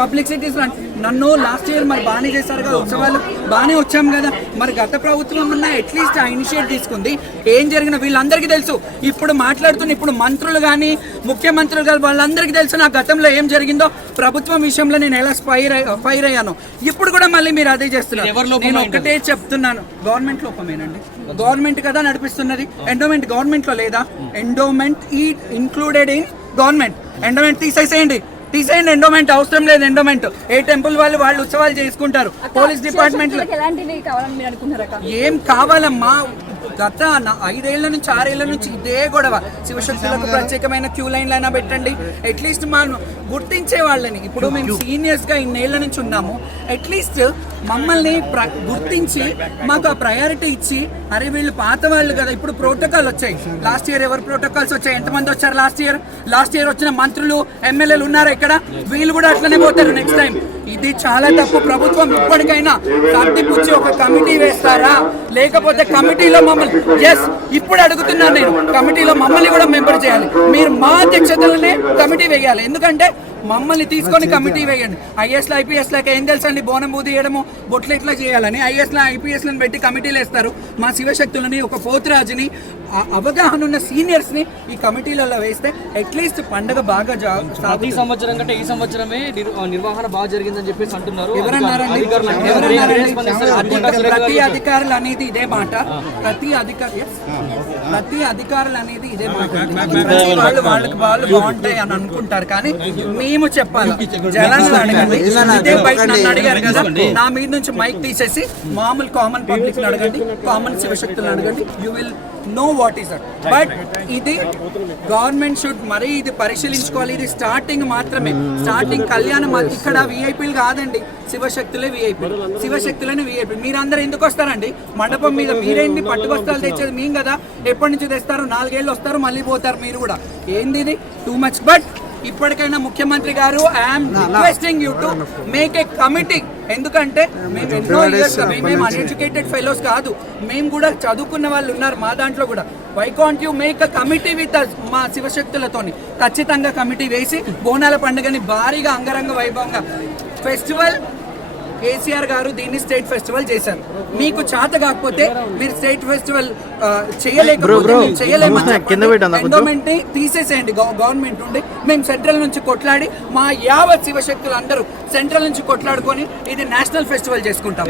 Publicity's నన్ను last year మరి బాగానే చేశారు కదా ఉత్సవాలు, బాగానే వచ్చాం కదా. మరి గత ప్రభుత్వం ఉన్న అట్లీస్ట్ ఆ ఇనిషియేట్ తీసుకుంది. ఏం జరిగిన వీళ్ళందరికీ తెలుసు. ఇప్పుడు మాట్లాడుతున్న ఇప్పుడు మంత్రులు కానీ ముఖ్యమంత్రులు కానీ వాళ్ళందరికీ తెలుసు నా గతంలో ఏం జరిగిందో, ప్రభుత్వం విషయంలో నేను ఎలా ఫైర్ అయ్యాను. ఇప్పుడు కూడా మళ్ళీ మీరు అదే చేస్తున్నారు. నేను ఒక్కటే చెప్తున్నాను, గవర్నమెంట్ లోపమేనండి. గవర్నమెంట్ కదా నడిపిస్తున్నది. ఎండోమెంట్ గవర్నమెంట్ లో లేదా? ఎండోమెంట్ ఈ ఇంక్లూడెడ్ ఇన్ గవర్నమెంట్. ఎండోమెంట్ తీసేసేయండి. ఎండోమెంట్ అవసరం లేదు. ఎండోమెంట్ ఏ టెంపుల్ వాళ్ళు ఉత్సవాలు చేసుకుంటారు. పోలీస్ డిపార్ట్మెంట్ ఏం కావాలమ్మా? గత 5 ఏళ్ల నుంచి 6 ఏళ్ల నుంచి ఇదే గొడవ. శివశక్తులకు ప్రత్యేకమైన క్యూ లైన్లు అయినా పెట్టండి. అట్లీస్ట్ మనం గుర్తించే వాళ్ళని, ఇప్పుడు మేము సీనియర్స్గా ఇన్నేళ్ల నుంచి ఉన్నాము, అట్లీస్ట్ మమ్మల్ని గుర్తించి మాకు ఆ ప్రయారిటీ ఇచ్చి, అరే వీళ్ళు పాత వాళ్ళు కదా. ఇప్పుడు ప్రోటోకాల్ వచ్చాయి. లాస్ట్ ఇయర్ ఎవరు ప్రోటోకాల్స్ వచ్చాయి? ఎంతమంది వచ్చారు లాస్ట్ ఇయర్ వచ్చిన మంత్రులు ఎమ్మెల్యేలు ఉన్నారా ఇక్కడ? వీళ్ళు కూడా అట్లనే పోతారు నెక్స్ట్ టైం. ఇది చాలా తప్పు. ప్రభుత్వం ఇప్పటికైనా కట్టిపుచ్చి ఒక కమిటీ వేస్తారా? లేకపోతే కమిటీలో మమ్మల్ని ఇప్పుడు అడుగుతున్నాను నేను, కమిటీలో మమ్మల్ని కూడా మెంబర్ చేయాలి. మీరు మా అధ్యక్షతలనే కమిటీ వేయాలి. ఎందుకంటే మమ్మల్ని తీసుకొని కమిటీ వేయండి. ఐఏఎస్లో ఐపీఎస్లోకి ఏం తెలుసండి? బోనం బూది వేయడము, బొట్లు ఇట్లా చేయాలని. ఐఏఎస్లో ఐపీఎస్లను పెట్టి కమిటీలు వేస్తారు. మా శివశక్తులని, ఒక పోతురాజుని, అవగాహన ఉన్న సీనియర్స్ని ఈ కమిటీలలో వేస్తే అట్లీస్ట్ పండుగ బాగా ప్రతి సంవత్సరం కంటే ఈ సంవత్సరమే నిర్వహణ బాగా జరిగిందని చెప్పేసి అంటున్నారు. ఎవరన్నారండి? ప్రతి అధికారులు అనేది ఇదే మాట. ప్రతి అధికారులు అనేది ఇదే మాట. వాళ్ళకి బాగుంటాయి అని అనుకుంటారు, కానీ మేము చెప్పాలి. జనాలు అడగండి. ఇదే బయట నన్ను అడిగారు కదా, నా మీద నుంచి మైక్ తీసేసి మామూలు కామన్ పబ్లిక్ అడగండి, కామన్ శివశక్తులను అడగండి. You will know what is that. But ఇది గవర్నమెంట్ షుడ్ మరీ ఇది పరిశీలించుకోవాలి. ఇది స్టార్టింగ్ మాత్రమే. స్టార్టింగ్ కళ్యాణం. ఇక్కడ విఐపీలు కాదండి, శివశక్తులే విఐపీ. శివశక్తులని విఐపీ. మీరందరూ ఎందుకు వస్తారండి మండపం మీద? మీరేంటి పట్టు వస్త్రాలు తెచ్చేది మేము కదా. ఎప్పటి నుంచి తెస్తారు? 4 ఏళ్ళు వస్తారు, మళ్ళీ పోతారు. మీరు కూడా ఏంది ఇది? Too much. బట్ ఇప్పటికైనా ముఖ్యమంత్రి గారు, I'm requesting you to make a committee. ఎందుకంటే మేము ఎన్నో ఇయర్స్, మేము అన్ఎడ్యుకేటెడ్ ఫెలోస్ కాదు, మేము కూడా చదువుకున్న వాళ్ళు ఉన్నారు మా దాంట్లో కూడా. Why can't you make a committee with మా శివశక్తులతోని? ఖచ్చితంగా కమిటీ వేసి బోనాల పండుగని భారీగా అంగరంగ వైభవంగా ఫెస్టివల్. కేసీఆర్ గారు దీన్ని స్టేట్ ఫెస్టివల్ చేశారు. మీకు చేత కాకపోతే మీరు స్టేట్ ఫెస్టివల్ చేయలేకపోతే ఎండోమెంట్ తీసేసేయండి గవర్నమెంట్ నుండి. మేము సెంట్రల్ నుంచి కొట్లాడి మా యావత్ శివశక్తులు అందరూ సెంట్రల్ నుంచి కొట్లాడుకొని ఇది నేషనల్ ఫెస్టివల్ చేసుకుంటాం.